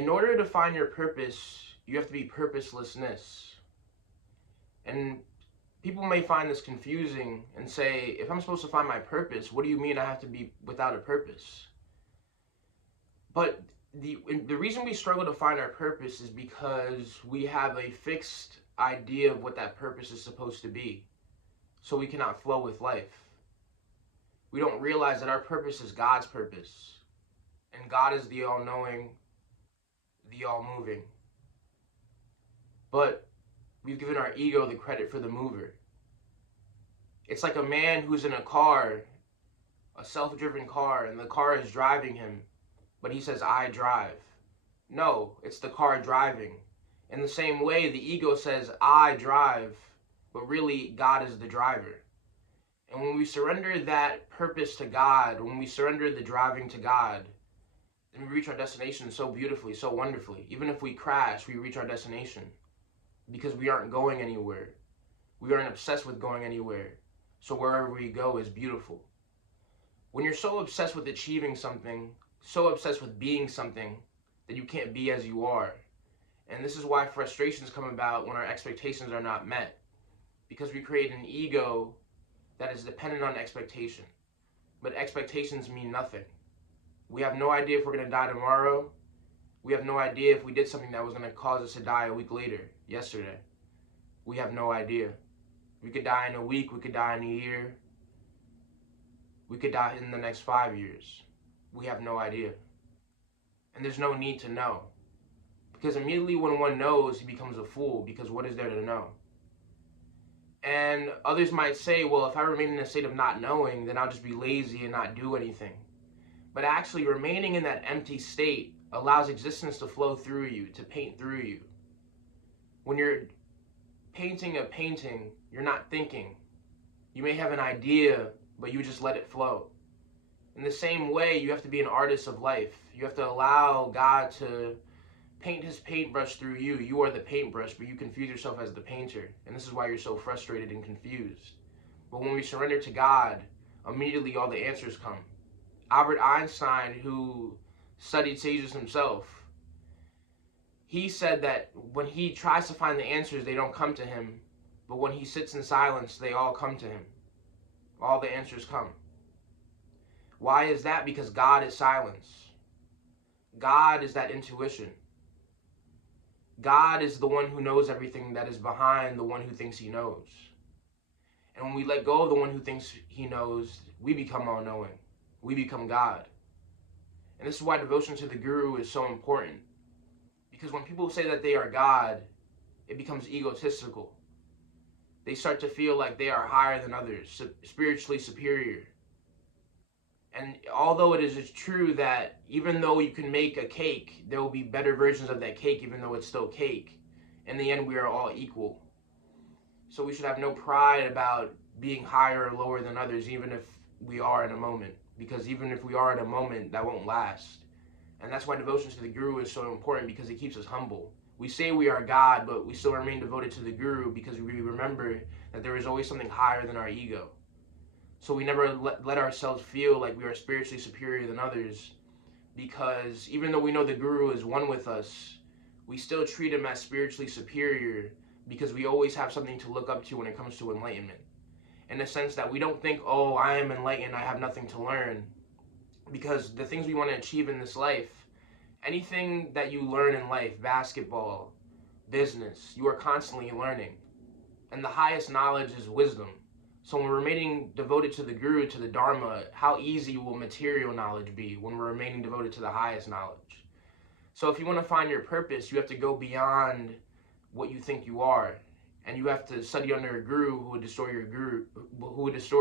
In order to find your purpose, you have to be purposelessness. And people may find this confusing and say, if I'm supposed to find my purpose, what do you mean I have to be without a purpose? But the reason we struggle to find our purpose is because we have a fixed idea of what that purpose is supposed to be. So we cannot flow with life. We don't realize that our purpose is God's purpose. And God is the all-knowing, the all-moving. But we've given our ego the credit for the mover. It's like a man who's in a car, a self-driven car, and the car is driving him, but he says, I drive. No, it's the car driving. In the same way, the ego says, I drive, but really, God is the driver. And when we surrender that purpose to God, when we surrender the driving to God, then we reach our destination so beautifully, so wonderfully. Even if we crash, we reach our destination because we aren't going anywhere. We aren't obsessed with going anywhere. So wherever we go is beautiful. When you're so obsessed with achieving something, so obsessed with being something, that you can't be as you are. And this is why frustrations come about when our expectations are not met. Because we create an ego that is dependent on expectation. But expectations mean nothing. We have no idea if we're going to die tomorrow. We have no idea if we did something that was going to cause us to die a week later, yesterday. We have no idea. We could die in a week, we could die in a year. We could die in the next 5 years. We have no idea. And there's no need to know. Because immediately when one knows, he becomes a fool, because what is there to know? And others might say, well, if I remain in a state of not knowing, then I'll just be lazy and not do anything. But actually, remaining in that empty state allows existence to flow through you, to paint through you. When you're painting a painting, you're not thinking. You may have an idea, but you just let it flow. In the same way, you have to be an artist of life. You have to allow God to paint his paintbrush through you. You are the paintbrush, but you confuse yourself as the painter. And this is why you're so frustrated and confused. But when we surrender to God, immediately all the answers come. Albert Einstein, who studied sages himself, he said that when he tries to find the answers, they don't come to him. But when he sits in silence, they all come to him. All the answers come. Why is that? Because God is silence. God is that intuition. God is the one who knows everything that is behind the one who thinks he knows. And when we let go of the one who thinks he knows, we become all-knowing. We become God. And this is why devotion to the Guru is so important. Because when people say that they are God, it becomes egotistical. They start to feel like they are higher than others, spiritually superior. And although it is true that even though you can make a cake, there will be better versions of that cake, even though it's still cake. In the end, we are all equal. So we should have no pride about being higher or lower than others, even if we are in a moment. Because even if we are in a moment, that won't last. And that's why devotion to the Guru is so important, because it keeps us humble. We say we are God, but we still remain devoted to the Guru because we remember that there is always something higher than our ego. So we never let ourselves feel like we are spiritually superior than others, because even though we know the Guru is one with us, we still treat him as spiritually superior because we always have something to look up to when it comes to enlightenment. In the sense that we don't think, oh, I am enlightened, I have nothing to learn. Because the things we want to achieve in this life, anything that you learn in life, basketball, business, you are constantly learning. And the highest knowledge is wisdom. So when we're remaining devoted to the Guru, to the Dharma, how easy will material knowledge be when we're remaining devoted to the highest knowledge? So if you want to find your purpose, you have to go beyond what you think you are. And you have to study under a Guru who would destroy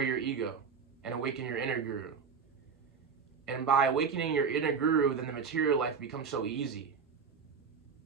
your ego and awaken your inner Guru. And by awakening your inner Guru, then the material life becomes so easy.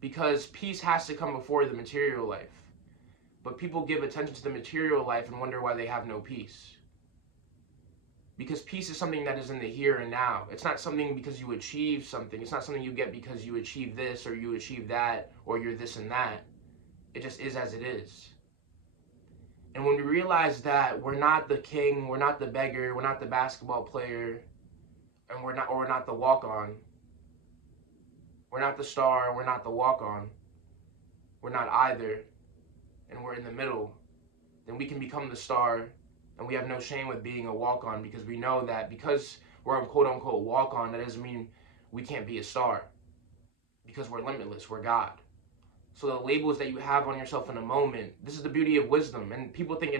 Because peace has to come before the material life. But people give attention to the material life and wonder why they have no peace. Because peace is something that is in the here and now. It's not something because you achieve something. It's not something you get because you achieve this or you achieve that or you're this and that. It just is as it is. And when we realize that we're not the king, we're not the beggar, we're not the basketball player, and we're not the walk-on, we're not the star, we're not the walk-on, we're not either, and we're in the middle, then we can become the star, and we have no shame with being a walk-on, because we know that because we're a quote-unquote walk-on, that doesn't mean we can't be a star, because we're limitless, we're God. So the labels that you have on yourself in a moment, this is the beauty of wisdom. And people think,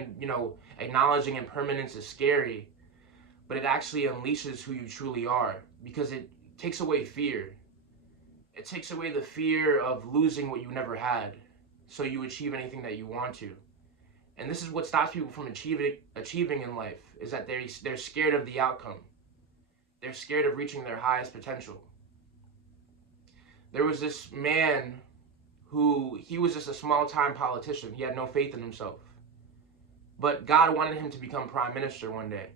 acknowledging impermanence is scary, but it actually unleashes who you truly are, because it takes away fear. It takes away the fear of losing what you never had, so you achieve anything that you want to. And this is what stops people from achieving in life, is that they're scared of the outcome. They're scared of reaching their highest potential. There was this man he was just a small-time politician. He had no faith in himself. But God wanted him to become prime minister one day.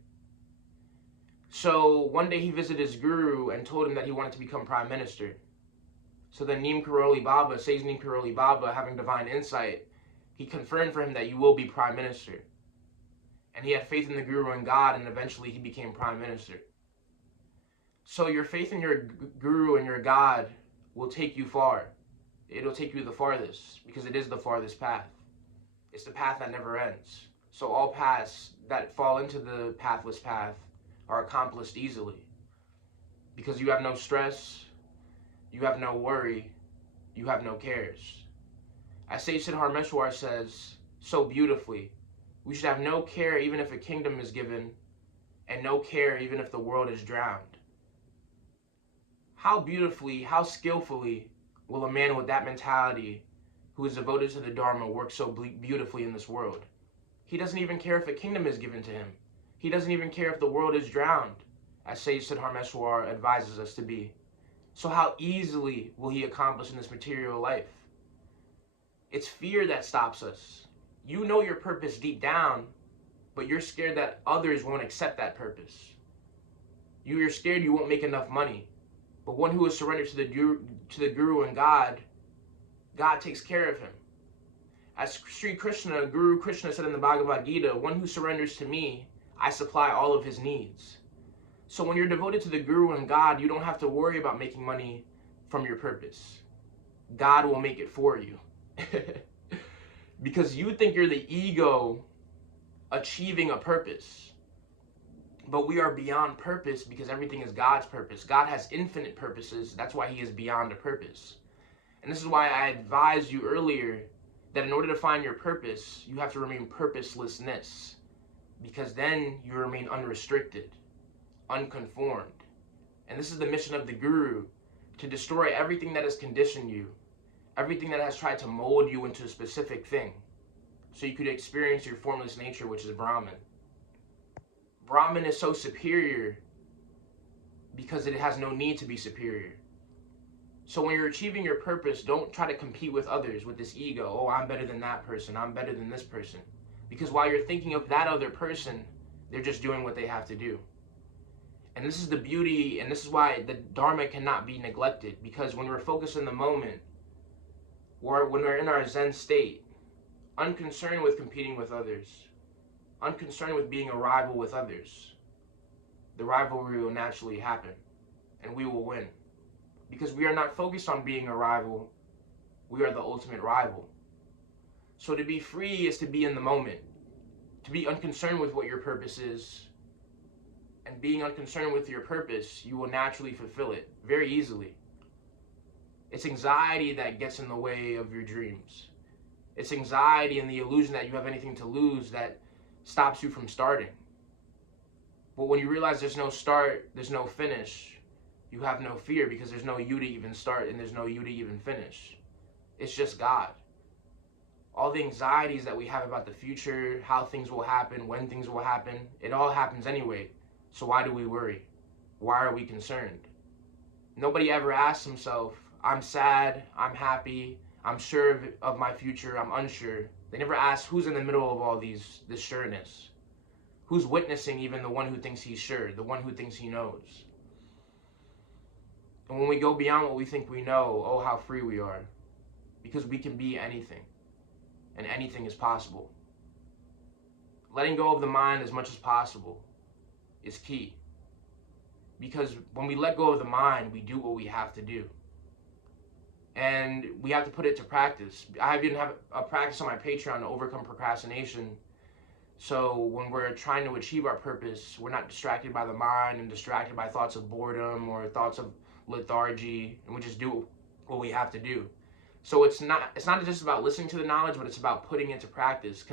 So one day he visited his guru and told him that he wanted to become prime minister. So then Sage Neem Karoli Baba, having divine insight, he confirmed for him that you will be prime minister. And he had faith in the guru and God, and eventually he became prime minister. So your faith in your guru and your God will take you far. It'll take you the farthest, because it is the farthest path. It's the path that never ends. So all paths that fall into the pathless path are accomplished easily, because you have no stress, you have no worry, you have no cares. As Sage Siddharmeshwar says so beautifully, we should have no care even if a kingdom is given, and no care even if the world is drowned. How beautifully, how skillfully will a man with that mentality, who is devoted to the Dharma, work so beautifully in this world? He doesn't even care if a kingdom is given to him. He doesn't even care if the world is drowned, as Sage Siddharmeshwar advises us to be. So how easily will he accomplish in this material life? It's fear that stops us. You know your purpose deep down, but you're scared that others won't accept that purpose. You're scared you won't make enough money. But one who is surrendered to the Guru and God takes care of him. As Guru Krishna said in the Bhagavad Gita, one who surrenders to me, I supply all of his needs. So when you're devoted to the Guru and God, you don't have to worry about making money from your purpose. God will make it for you. Because you think you're the ego achieving a purpose. But we are beyond purpose, because everything is God's purpose. God has infinite purposes. That's why he is beyond a purpose. And this is why I advised you earlier that in order to find your purpose, you have to remain purposelessness. Because then you remain unrestricted, unconformed. And this is the mission of the Guru, to destroy everything that has conditioned you, everything that has tried to mold you into a specific thing, so you could experience your formless nature, which is Brahman. Brahman is so superior because it has no need to be superior. So when you're achieving your purpose, don't try to compete with others with this ego. Oh, I'm better than that person. I'm better than this person. Because while you're thinking of that other person, they're just doing what they have to do. And this is the beauty, and this is why the Dharma cannot be neglected. Because when we're focused in the moment, or when we're in our Zen state, unconcerned with competing with others, unconcerned with being a rival with others, the rivalry will naturally happen, and we will win. Because we are not focused on being a rival, we are the ultimate rival. So to be free is to be in the moment, to be unconcerned with what your purpose is, and being unconcerned with your purpose, you will naturally fulfill it very easily. It's anxiety that gets in the way of your dreams. It's anxiety and the illusion that you have anything to lose that stops you from starting. But when you realize there's no start, there's no finish, you have no fear, because there's no you to even start and there's no you to even finish. It's just God. All the anxieties that we have about the future, how things will happen, when things will happen, it all happens anyway. So why do we worry? Why are we concerned? Nobody ever asks himself, I'm sad, I'm happy, I'm sure of my future, I'm unsure. They never ask who's in the middle of all this sureness. Who's witnessing even the one who thinks he's sure, the one who thinks he knows. And when we go beyond what we think we know, oh, how free we are. Because we can be anything. And anything is possible. Letting go of the mind as much as possible is key. Because when we let go of the mind, we do what we have to do. and we have to put it to practice. I even have a practice on my Patreon to overcome procrastination. So when we're trying to achieve our purpose, we're not distracted by the mind and distracted by thoughts of boredom or thoughts of lethargy, and we just do what we have to do. So it's not just about listening to the knowledge, but it's about putting it into practice,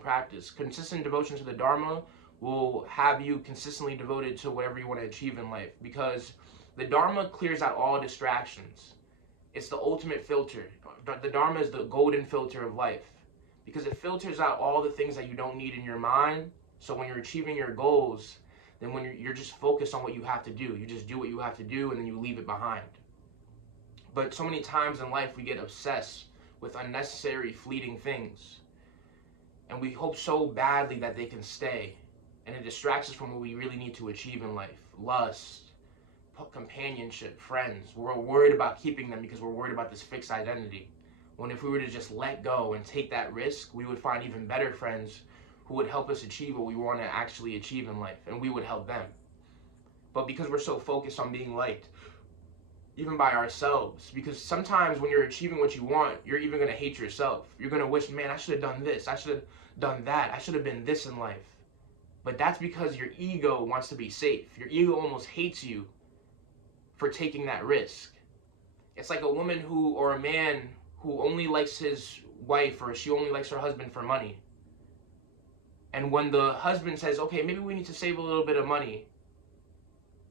practice. Consistent devotion to the Dharma will have you consistently devoted to whatever you want to achieve in life, because the Dharma clears out all distractions. It's the ultimate filter. The Dharma is the golden filter of life, because it filters out all the things that you don't need in your mind. So when you're achieving your goals, then when you're just focused on what you have to do, you just do what you have to do, and then you leave it behind. But so many times in life we get obsessed with unnecessary, fleeting things, and we hope so badly that they can stay, and it distracts us from what we really need to achieve in life: lust, companionship, friends. We're worried about keeping them because we're worried about this fixed identity. When if we were to just let go and take that risk, we would find even better friends who would help us achieve what we want to actually achieve in life, and we would help them. But because we're so focused on being liked, even by ourselves, because sometimes when you're achieving what you want, you're even going to hate yourself. You're going to wish, man, I should have done this, I should have done that, I should have been this in life. But that's because your ego wants to be safe. Your ego almost hates you for taking that risk. It's like a woman or a man who only likes his wife, or she only likes her husband for money. And when the husband says, okay, maybe we need to save a little bit of money,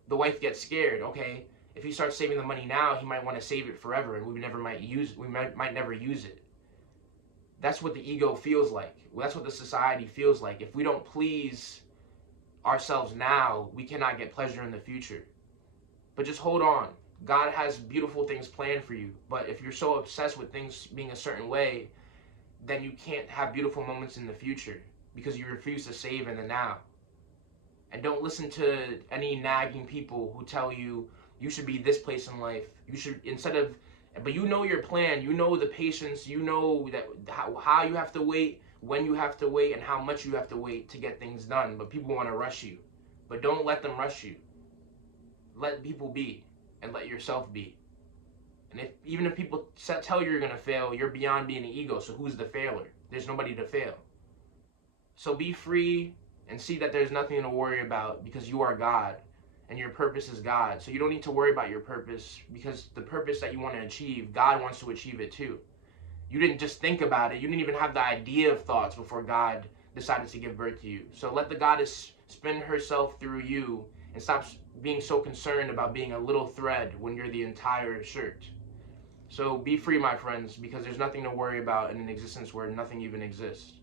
the wife gets scared. Okay, if he starts saving the money now, he might want to save it forever, and we might never use it. That's what the ego feels like. That's what the society feels like. If we don't please ourselves now, we cannot get pleasure in the future. But just hold on. God has beautiful things planned for you. But if you're so obsessed with things being a certain way, then you can't have beautiful moments in the future, because you refuse to save in the now. And don't listen to any nagging people who tell you you should be this place in life. You should, but you know your plan, you know the patience, you know that how you have to wait, when you have to wait, and how much you have to wait to get things done. But people want to rush you. But don't let them rush you. Let people be, and let yourself be. And even if people tell you you're going to fail, you're beyond being an ego, so who's the failer? There's nobody to fail. So be free and see that there's nothing to worry about, because you are God and your purpose is God. So you don't need to worry about your purpose, because the purpose that you want to achieve, God wants to achieve it too. You didn't just think about it. You didn't even have the idea of thoughts before God decided to give birth to you. So let the goddess spin herself through you, and stop being so concerned about being a little thread when you're the entire shirt. So be free, my friends, because there's nothing to worry about in an existence where nothing even exists.